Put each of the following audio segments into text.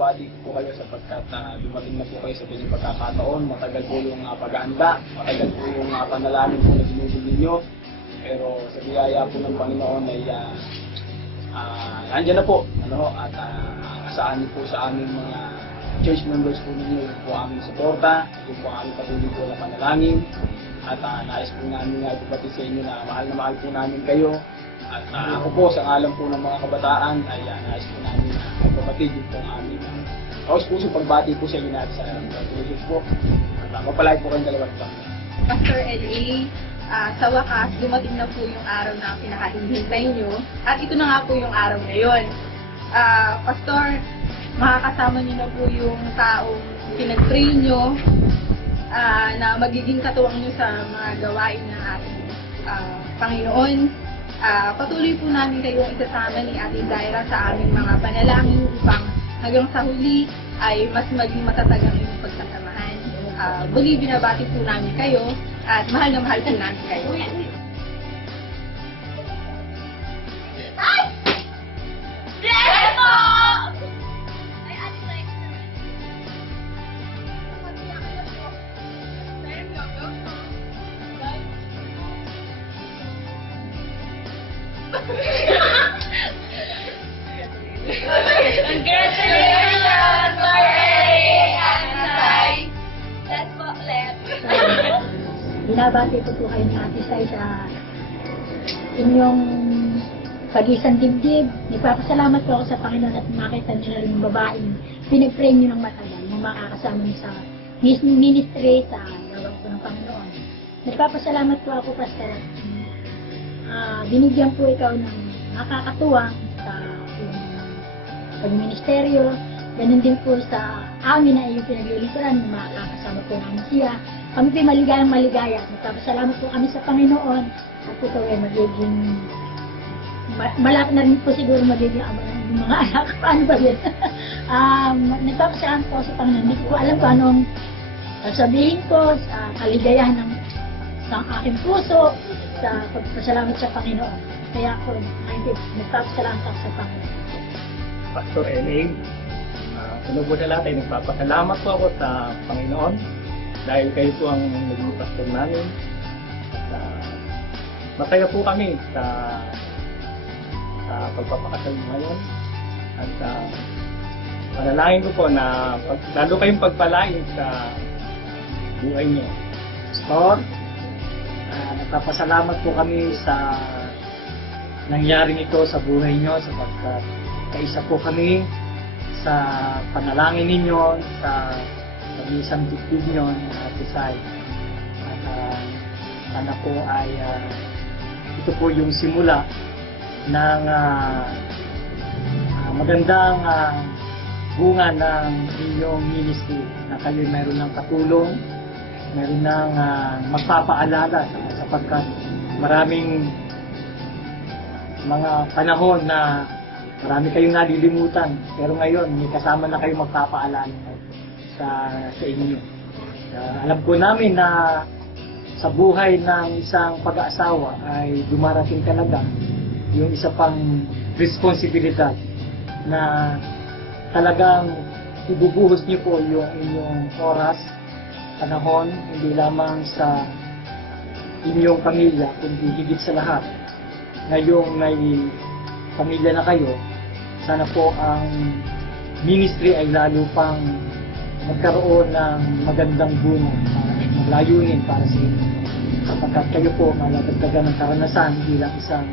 binabati ko po kayo sapagkat dumating na po kayo sa piling pagkakataon. Matagal po yung paghahanda, matagal po yung panalangin po na sinusod ninyo. Pero sa biyaya po ng Panginoon ay nandiyan na po. At asaan niyo po sa aming mga church members po ninyo yung po aming suporta, yung po aming patuloy po na panalangin. At nais po namin nga ipapati sa inyo na mahal po namin kayo. At ako po sa ngalan po ng mga kabataan ay nais po namin na ipapatid yung pong aming puso pagbati po sa inyo natin sa congratulations po. At mapalagi po kayong dalawang taon. Pastor L.A., sa wakas, dumating na po yung araw na pinakahihintay nyo. At ito na nga po yung araw na yun. Pastor, makakasama nyo na po yung taong pinag-pray nyo na magiging katuwang nyo sa mga gawain ng ating Panginoon. Patuloy po namin kayong isasama ni Ate Zaira sa aming mga panalangin upang hanggang sa huli ay mas maging matatag ang inyong pagsasamahan. Muli binabati po namin kayo at mahal na mahal po namin kayo. Congratulations, Sir Eric and Sai! That's what left. Binabati ko po kayo ni Ate Sai sa inyong pag-isang dibdib. Nagpapasalamat po ako sa Panginoon at makita niyo na rin yung babaeng pinag-pray niyo ng matagal na makakasama niyo sa ministry sa gawang po ng Panginoon. Nagpapasalamat po ako, Pastor. Binigyan po ikaw ng nakakatuwang sa pag-ministeryo. Ganun din po sa amin na iyong pinaglilikuran, makakasama po namin siya. Kami po maligayang maligaya. Nagpapasalamat po kami sa Panginoon at ito ay magiging malaki na rin po siguro magiging ama ng mga anak. Paano ba yun? Nagpapasalamat po sa Panginoon. Hindi ko alam kung anong sasabihin ko sa kaligayahan ng aking puso sa pagpasalamat sa Panginoon. Kaya ako nagpapasalamat ako sa Panginoon. Pastor L.A., unang po sa lahat ay nagpapasalamat po ako sa Panginoon dahil kayo po ang naging pastor namin. At masaya po kami sa pagpapakasal ngayon. At panalangin ko po na lalo kayong pagpalain sa buhay niyo. Pastor, nagpapasalamat po kami sa nangyaring ito sa buhay niyo sapagkat kaisa po kami sa panalangin ninyo, sa isang dibdib nyo ng Ate Sai. At sana po ay ito po yung simula ng magandang bunga ng inyong ministry na kayo meron ng katulong, meron ng magpapaalala sapagkat maraming mga panahon na marami kayong nalilimutan, pero ngayon may kasama na kayong magpapaalala sa inyo. Alam ko namin na sa buhay ng isang pag-aasawa ay dumarating talaga yung isa pang responsibilidad na talagang ibubuhos niyo po yung inyong oras, panahon, hindi lamang sa inyong pamilya, kundi higit sa lahat. Ngayong may pamilya na kayo, sana po ang ministry ay lalo pang magkaroon ng magandang bunga, maglayunin para sa inyo. Sapagkat kayo po maladagdagan ng karanasan bilang isang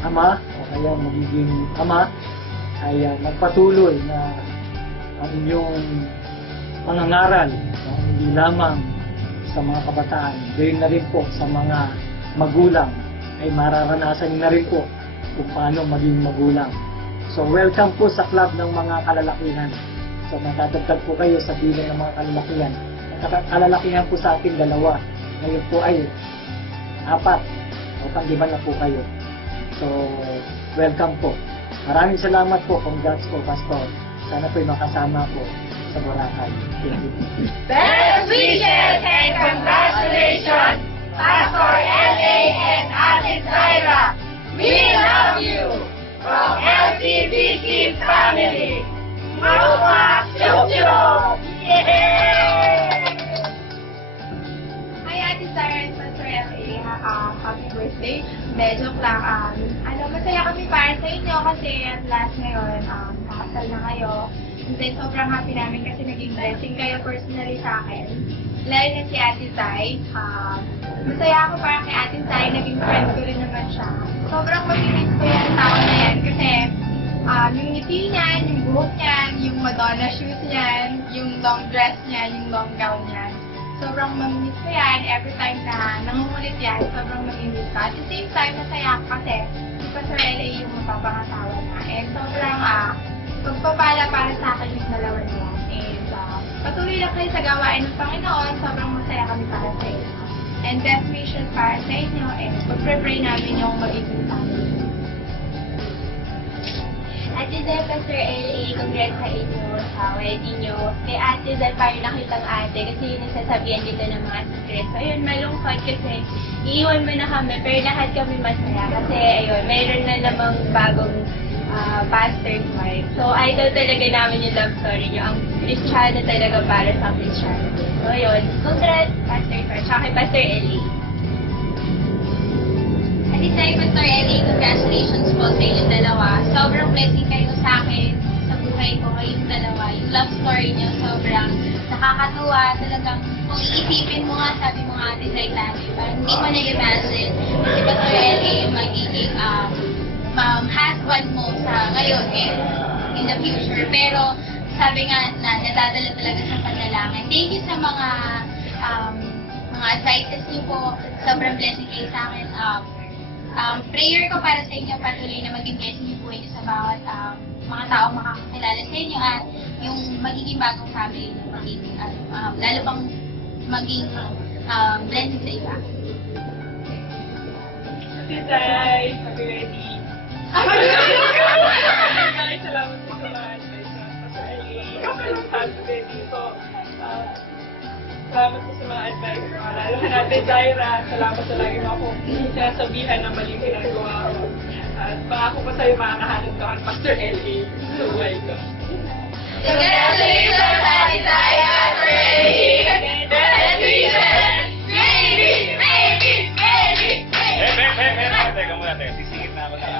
ama o kaya magiging ama ay magpatuloy na ang inyong pangangaral, hindi lamang sa mga kabataan, gayon na rin po sa mga magulang ay mararanasan na rin po kung paano maging magulang. So welcome po sa club ng mga kalalakihan. So matadagdag po kayo sa bilang ng mga kalalakihan. At kalalakihan po sa atin 2. Ngayon po ay 4 o pang-5 na po kayo. So welcome po. Maraming salamat po. Congrats po, Pastor. Sana po'y makasama po sa Boracay. Thank you. Best wishes and congratulations, Pastor L.A. and Ate Zaira. We love you from LCBC family. Hi, Ate Sarah and Pastor L.A. Happy birthday. Medyo lang, masaya kami para sa inyo kasi at last ngayon, kakasal na kayo. And then, sobrang happy namin kasi naging blessing kayo personally sa akin. Lalo na si Ate Zay. Masaya ako para kay Ate Zay, naging friend ko rin naman siya. Sobrang mag-inis ko yung tao na yan kasi yung ngiti niyan, yung buhok niyan, yung Madonna shoes niyan, yung long dress niyan, yung long gown niyan. Sobrang mamimiss ko yan. Every time na nangungulit yan, sobrang mamimiss ko. At the same time, masaya ako kasi si Pastor L.A. yung mapapangasawa na. And sobrang pagpapala para sa akin yung dalawa niya. And patuloy lang kayo sa gawain ng Panginoon. Sobrang masaya kami para sa inyo. And best wishes para sa inyo. And pag-pray namin yung magiging family. Ate Zay, Pastor L.A., congrats sa inyo sa wedding nyo. Kay Ate Zay, parang nakitang ate kasi yun ang sasabihan dito ng mga secret. So, ayun, malungkot kasi iiwan mo na kami, pero lahat kami masaya kasi, ayun, mayroon na namang bagong pastor's wife. So, idol talaga namin yung love story nyo. Ang Kristiyano talaga para sa Kristiyano. So, ayun, congrats, Pastor Fred, tsaka kay Pastor L.A. Ate Zay, Pastor L.A., congratulations po sa inyong dalawa. Sobrang blessing kayo sa akin, sa buhay ko, kayong dalawa. Yung love story niyo, sobrang nakakatuwa. Talagang, kung iisipin mo nga, sabi mo nga, Ate Zay, dati, parang hindi mo nag-imagine si Pastor L.A. yung magiging husband mo sa ngayon and in the future. Pero, sabi nga na nadadala talaga sa panalangin. Thank you sa mga advices niyo po. Sobrang blessing kayo sa akin. Prayer ko para sa inyo patuloy na maging blessing yung buhay niyo sa bawat mga tao makakakilala sa inyo at yung magiging bagong family niyo maging lalo pang maging blessing sa iba. Ate Zay, happy ready. Salamat po sa mga advice sa Pastor L.A. Happy dito. Salamat po sa mga advice mo. Lalo na natin, Zaira. Salamat sa lagi mo akong sinasabihan na maling ginagawa ko. At pangako pa sa'yo makakahanap ka ang Pastor L.A. sa buhay ko. Congratulations, Ate Zay, Pastor L.A. Best wishes! Baby! Baby! Baby! Teka muna, sisingit na ako na.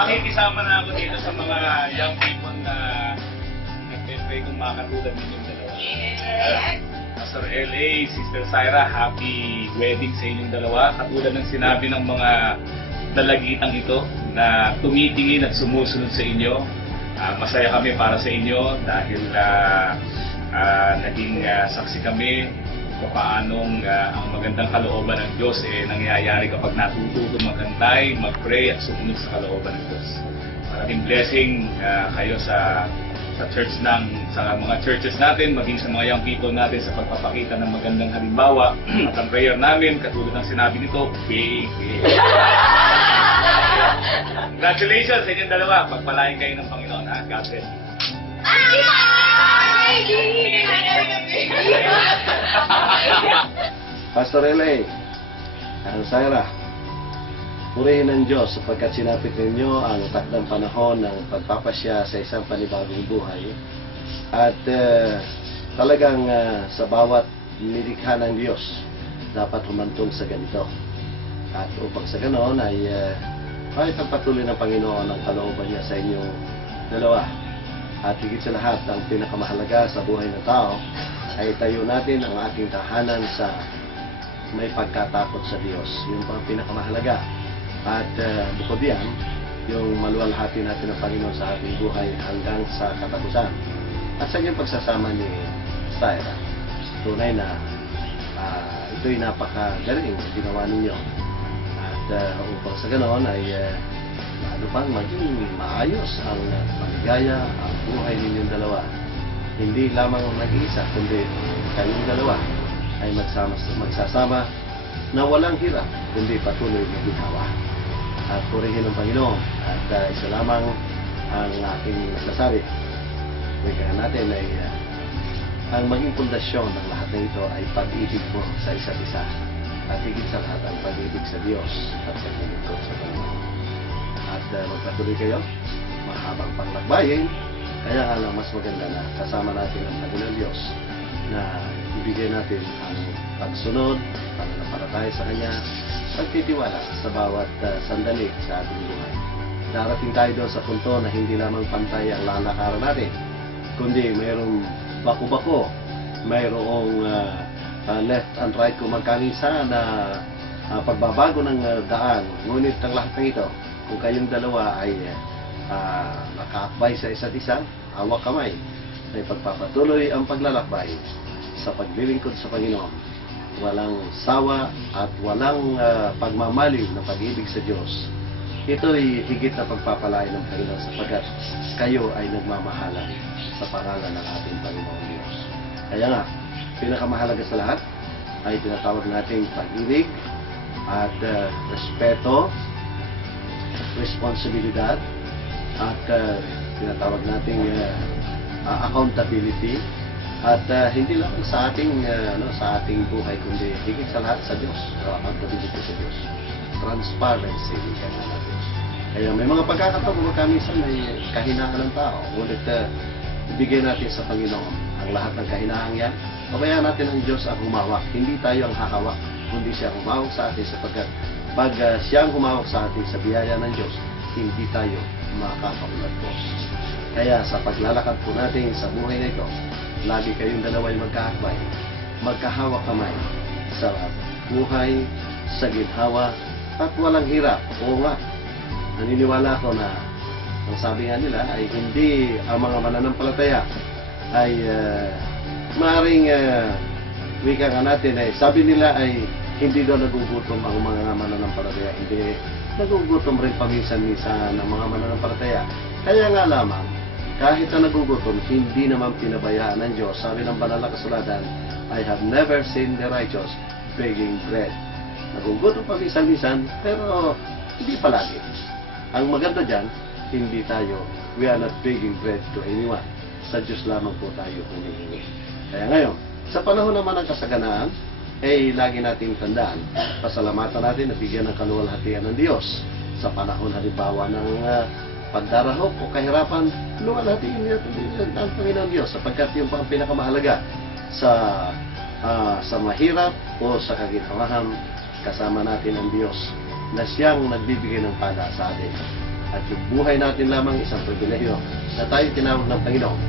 Makikisama na ako dito sa mga young people na nagpe-pray kung makatulad ninyong dalawa. Pastor L.A., Sister Zaira, happy wedding sa inyong dalawa. Katulad ng sinabi ng mga dalagitang ito na tumitingin at sumusunod sa inyo. Masaya kami para sa inyo dahil naging saksi kami kung paanong ang magandang kalooban ng Diyos nangyayari kapag natututong magantay, mag-pray at sumunod sa kalooban ng Diyos. Maraming blessing kayo sa church sa mga churches natin, maging sa mga young people natin sa pagpapakita ng magandang halimbawa. At ang prayer namin, katulad ng sinabi nito, big. Congratulations sa inyong dalawa. Pagpalain kayo ng Panginoon. God bless you. Pastor L.A., Zaira, purihin ng Diyos sapagkat sinapit ninyo ang takdang panahon ng pagpapasya sa isang panibagong buhay. At talagang sa bawat nilikha ng Diyos, dapat humantong sa ganito. At upang sa ganoon ay maipagpatuloy ng Panginoon ang kalooban niya sa inyong dalawa. At higit sa lahat, ang pinakamahalaga sa buhay ng tao ay tayo natin ang ating tahanan sa may pagkatakot sa Diyos. Yun pa ang pinakamahalaga. At bukod yan, yung maluwalhati natin ng Panginoon sa ating buhay hanggang sa katapusan. At sa inyong pagsasama ni Zaira, tunay na ito'y napakagaling ginawa ninyo. At upang sa ganoon ay ano pang maging maayos ang maligaya ang buhay ninyong dalawa. Hindi lamang nag-iisa, kundi kayong dalawa ay magsasama na walang hirap, kundi patuloy na ginawa. At purihin ng Panginoon. At isa lamang ang aking masasabi. Kaya natin ay ang maging pundasyon ng lahat na ito ay pag-ibig mo sa isa't isa. At higit sa lahat ang pag-ibig sa Diyos at sa paglilingkod sa Panginoon. At magpatuloy kayo, mahabang panglakbayin. Kaya nga lang mas maganda na kasama natin ang Panginoon Diyos na ibigay natin ang pagsunod, pananampalataya sa Kanya, pagtitiwala sa bawat sandali sa ating buhay. Darating tayo doon sa punto na hindi lamang pantay ang lalakaran natin, kundi mayroong bako-bako, mayroong left and right kung magkanisa na pagbabago ng daan. Ngunit ang lahat ng ito, kung kayong dalawa ay nakaakbay sa isa't isa, hawak kamay, ay pagpapatuloy ang paglalakbay sa paglilingkod sa Panginoon. Walang sawa at walang pagmamaliw na pag-ibig sa Diyos. Ito'y higit na pagpapalain ng Panginoon sapagkat kayo ay nagmamahalan sa pangalan ng ating Panginoon Diyos. Kaya nga, pinakamahalaga sa lahat ay tinatawag nating pag-ibig at respeto, responsibilidad, at tinatawag nating accountability, at hindi lang sa ating sa ating buhay kundi higit sa lahat sa Diyos, accountability sa Diyos, transparency ika nga natin. Kaya may mga pagkakataon minsan may kahinaan ng tao, ngunit ibigay natin sa Panginoon ang lahat ng kahinaang yan. Pabayaan natin ang Diyos ang humawak, hindi tayo ang hahawak, kundi siya ang humawak sa atin, sapagkat pag siya ang humawak sa atin sa biyaya ng Diyos, hindi tayo makakaulad po. Kaya sa paglalakad po natin sa buhay na ito, lagi kayong dalawa ay magkaakbay, magkahawak kamay sa buhay, sa ginhawa, at walang hirap. Oo nga, naniniwala ako na ang sabi nga nila ay hindi ang mga mananampalataya ay maaaring wika nga natin ay sabi nila ay hindi daw nagugutom ang mga mananampalataya. Hindi, nagugutom rin paminsan-minsan ng mga mananampalataya. Kaya nga lamang, kahit na nagugutom, hindi naman pinabayaan ng Diyos. Sabi ng banal na kasulatan, I have never seen the righteous begging bread. Nagugutom paminsan-minsan, pero hindi palagi. Ang maganda dyan, hindi tayo, we are not begging bread to anyone. Sa Diyos lamang po tayo humihingi. Kaya ngayon, sa panahon naman ng kasaganaan, lagi nating tandaan, pasalamatan natin na bigyan ng kaluwalhatian ng Diyos. Sa panahon halimbawa ng pagdarahop o kahirapan, luwalhatiin natin ang Panginoon Diyos, sapagkat yung pang pinakamahalaga sa mahirap o sa kaginhawahan, kasama natin ang Diyos na siyang nagbibigay ng pala sa atin. At yung buhay natin lamang isang pribilehyo na tayo tinawag ng Panginoon,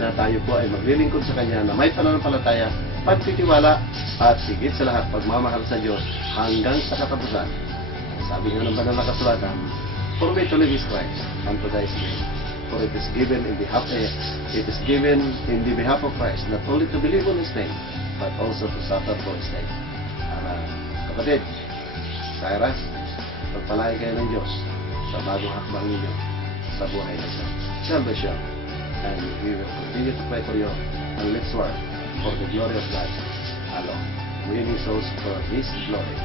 na tayo po ay maglilingkod sa Kanya na may pananampalataya, pagtitiwala, at higit sa lahat pagmamahal sa Diyos hanggang sa katapusan. Sabi nga ng banal na kasulatan, for me to live is Christ, and to die is gain. For it is given in the behalf of Christ, not only to believe on His name, but also to suffer for His name. Kapatid, Cyrus, pagpalain kayo ng Diyos sa bagong hakbang ninyo sa buhay na ito. God bless you. And we will continue to pray for you, and let's work for the glory of God alone, winning souls for His glory.